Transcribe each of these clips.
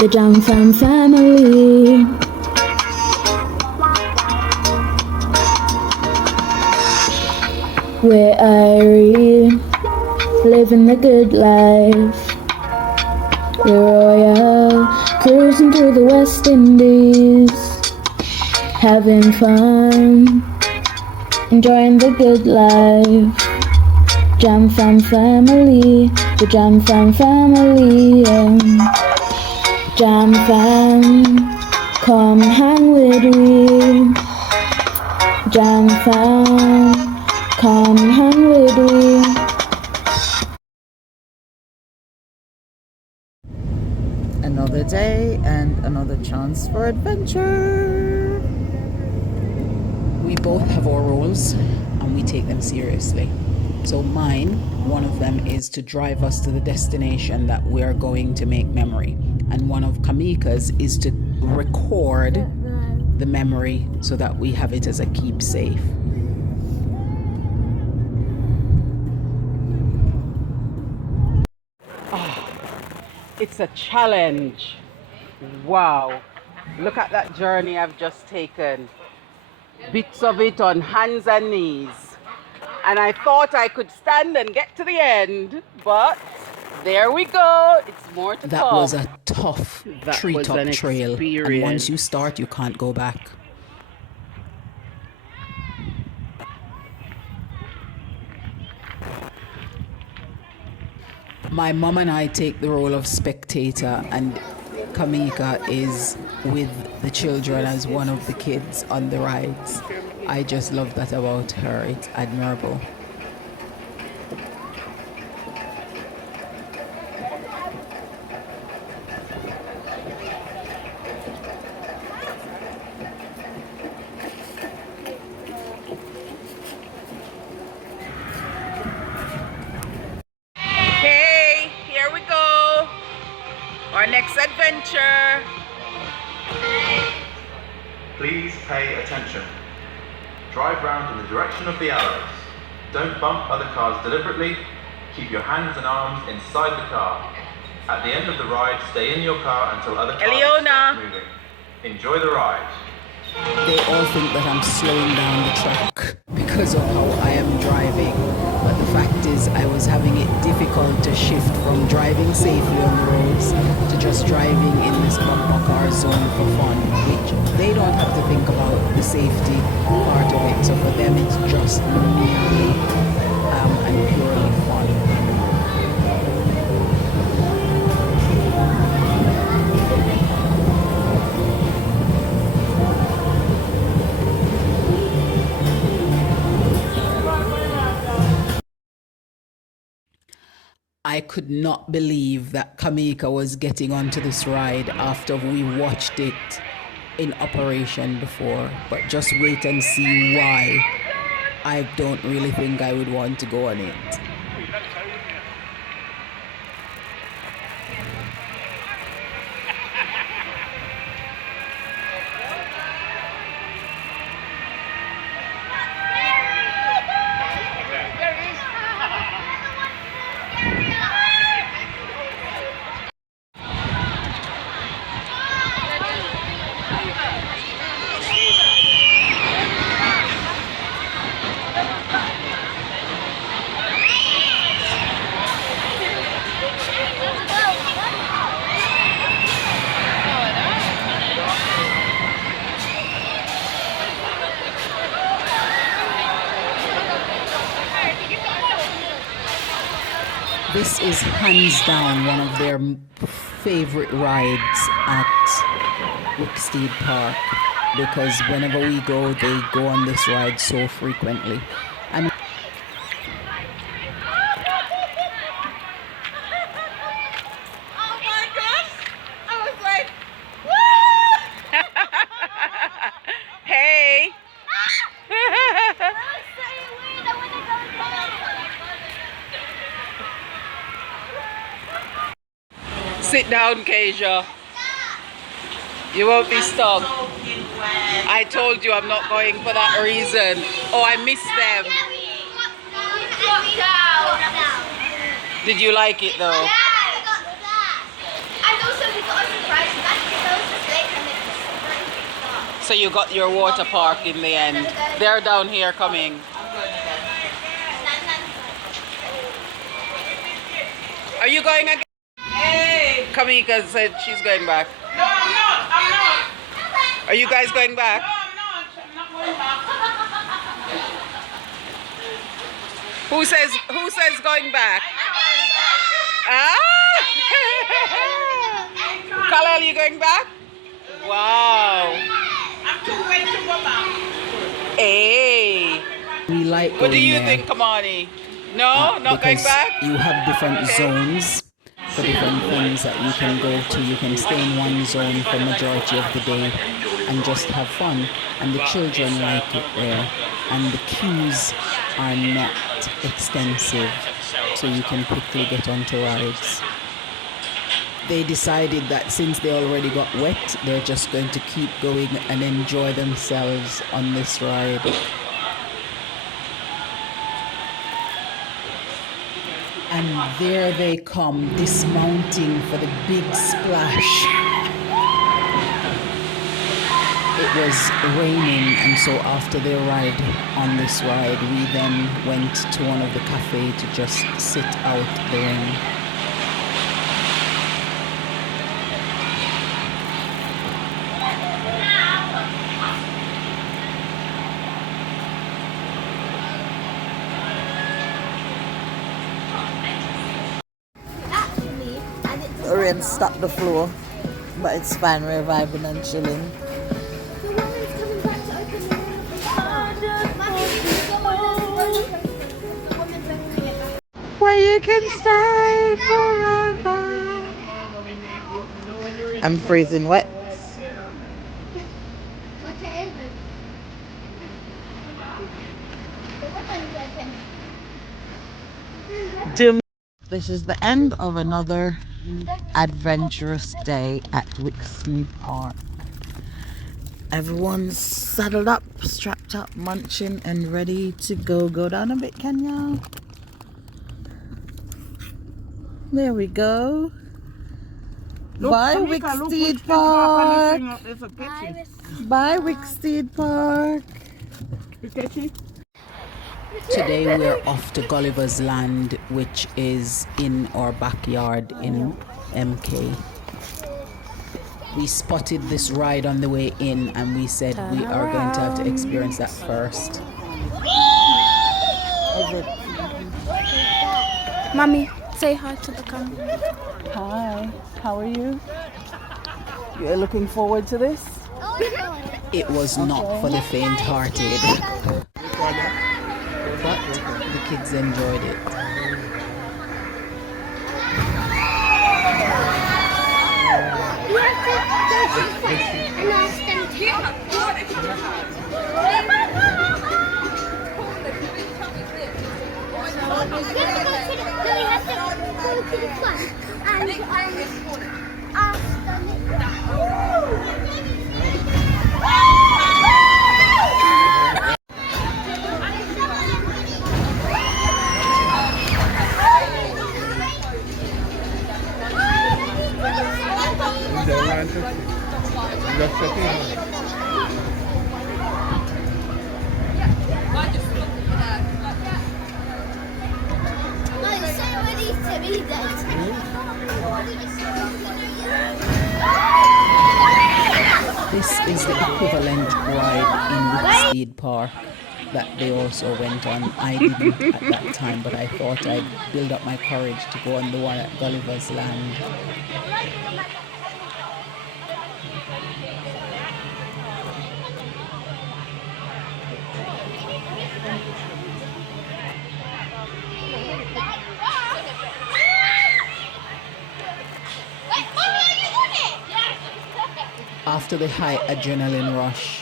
the Jam Fam family. We're Irie, living the good life. We're royal, cruising through the West Indies, having fun, enjoying the good life. Jam Fam family, the Jam Fam family. Jam Fam, come hang with me. Jam Fam, come hang with me. Another day and another chance for adventure. We both have our roles and we take them seriously. So mine, one of them is to drive us to the destination that we are going to make memory. And one of Kamika's is to record the memory so that we have it as a keepsake. It's a challenge. Wow. Look at that journey I've just taken. Bits of it on hands and knees. And I thought I could stand and get to the end, but there we go. It's more to come. That was a tough treetop trail. And once you start, you can't go back. My mom and I take the role of spectator, and Kamika is with the children as one of the kids on the rides. I just love that about her. It's admirable. Hey, here we go. Our next adventure. Please pay attention. Drive round in the direction of the arrows. Don't bump other cars deliberately. Keep your hands and arms inside the car. At the end of the ride, stay in your car until other cars stop moving. Enjoy the ride. They all think that I'm slowing down the track because of how I am driving. But the fact is, I was having it difficult to shift from driving safely on the roads to just driving in this bumper car zone for fun, which they don't have to think about the safety part of it. So for them, it's just merely and purely fun. I could not believe that Kamika was getting onto this ride after we watched it in operation before. But just wait and see why I don't really think I would want to go on it. This is hands down one of their favorite rides at Wicksteed Park, because whenever we go, they go on this ride so frequently. And oh my gosh! I was like, woo! hey! Sit down, Keisha. You won't be stopped. I told you I'm not going for that reason. Oh, I missed them. Did you like it though? Yeah, I got that. And also we got a surprise So you got your water park in the end. They're down here coming. Are you going again? Hey! Kamika said she's going back. No, I'm not. I'm not. Are you guys going back? No, I'm not. I'm not going back. Who says going back? Ah! Khalil, you going back? Wow. I'm too wet to go back. Hey. We like What do going you there, think, Kamani? No, not going because back? you have different zones for different things that you can go to. You can stay in one zone for majority of the day and just have fun. And the children like it there. And the queues are not extensive, so you can quickly get onto rides. They decided that since they already got wet, they're just going to keep going and enjoy themselves on this ride. And there they come, dismounting for the big splash. It was raining, and so after their ride on this ride, we then went to one of the cafes to just sit out the rain. Rain stopped the flow, but it's fine. We're vibing and chilling. Where you can stay forever. I'm freezing wet. This is the end of another adventurous day at Wixney Park. Everyone's saddled up, strapped up, munching and ready to go. Go down a bit, Kenya. There we go. Bye, Wixsteed Park. Bye, Wixsteed Park. Today we're off to Gulliver's Land, which is in our backyard in MK. We spotted this ride on the way in and we said we are going to have to experience that first. Mommy, say hi to the camera. Hi, how are you? You're looking forward to this? It was not for the faint-hearted, but the kids enjoyed it. And ask them This is the equivalent ride in Wixsteed Park that they also went on. I didn't at that time, but I thought I'd build up my courage to go on the one at Gulliver's Land. After the high adrenaline rush,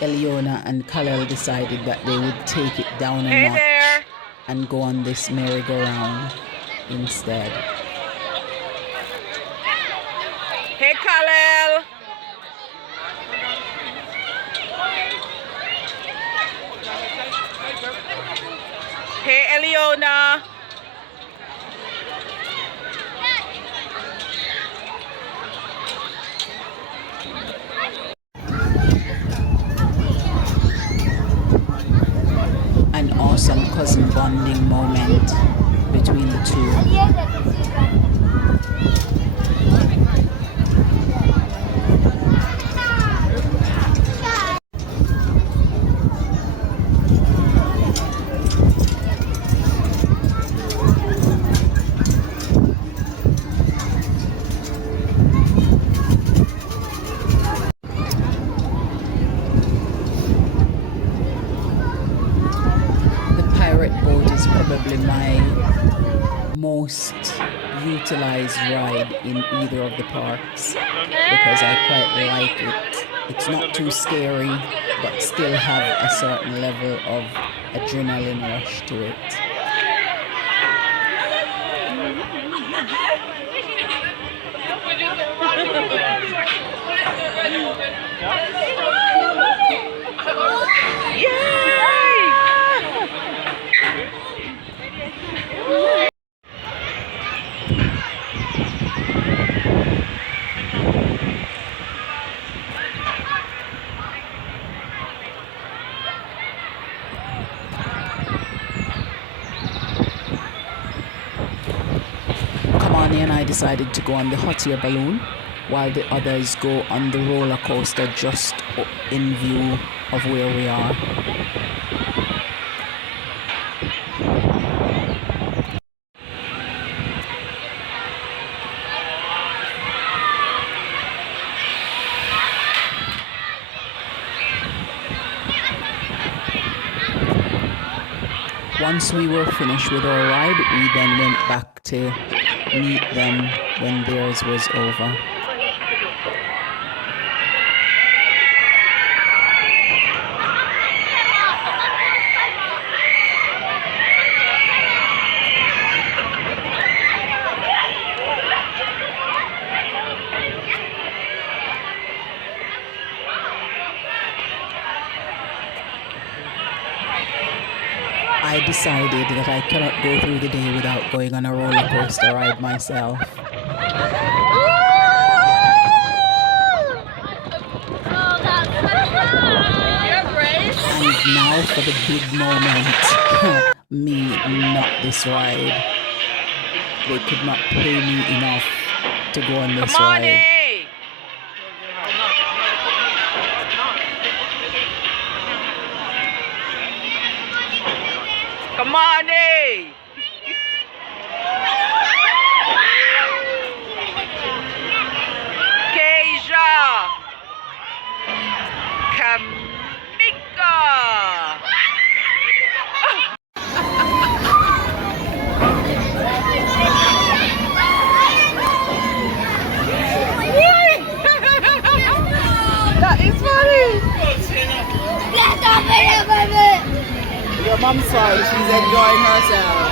Eliona and Khalil decided that they would take it down a notch and go on this merry-go-round instead. Hey, Khalil. Hey, Eliona. bonding moment between the two. Boat is probably my most utilized ride in either of the parks because I quite like it. It's not too scary, but still have a certain level of adrenaline rush to it. And I decided to go on the hot air balloon while the others go on the roller coaster just in view of where we are. Once we were finished with our ride, we then went back to meet them when theirs was over. I decided that I cannot go through the day without going on a roller coaster ride myself. And now for the big moment. Me, not this ride. They could not pay me enough to go on this ride. Come on, eh? Keisha! Jamaica! That is funny! Your mom's sorry, she's enjoying herself.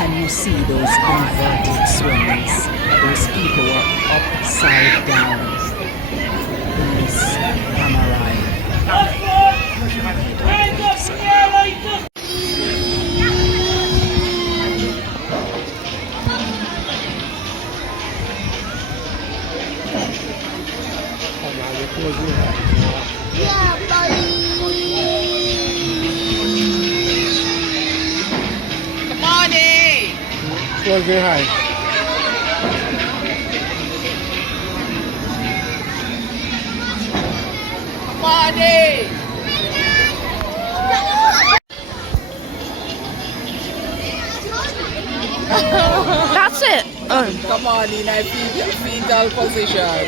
And you see those inverted swings. Those people were upside down in this hammer ride. Yeah, buddy. Come on, eh? Close your eyes. Come on, eh? That's it. Come on, in a fetal position.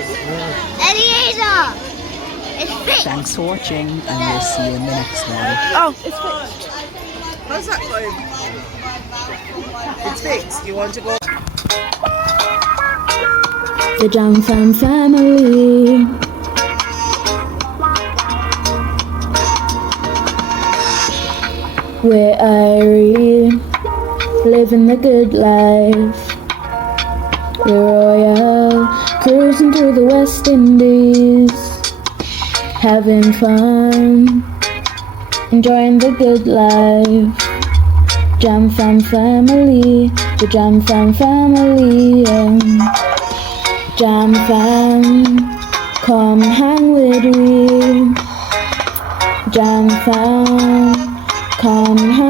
Eliezer, it's fixed. Thanks for watching, and we'll see you in the next one. Oh, it's fixed. How's that going? It's fixed. You want to go? The Jam Fam family. We're Irie, living the good life. We're royal, cruising through the West Indies, having fun, enjoying the good life. Jam Fam family, the Jam Fam family. Jam Fam, come hang with me. Jam Fam, come hang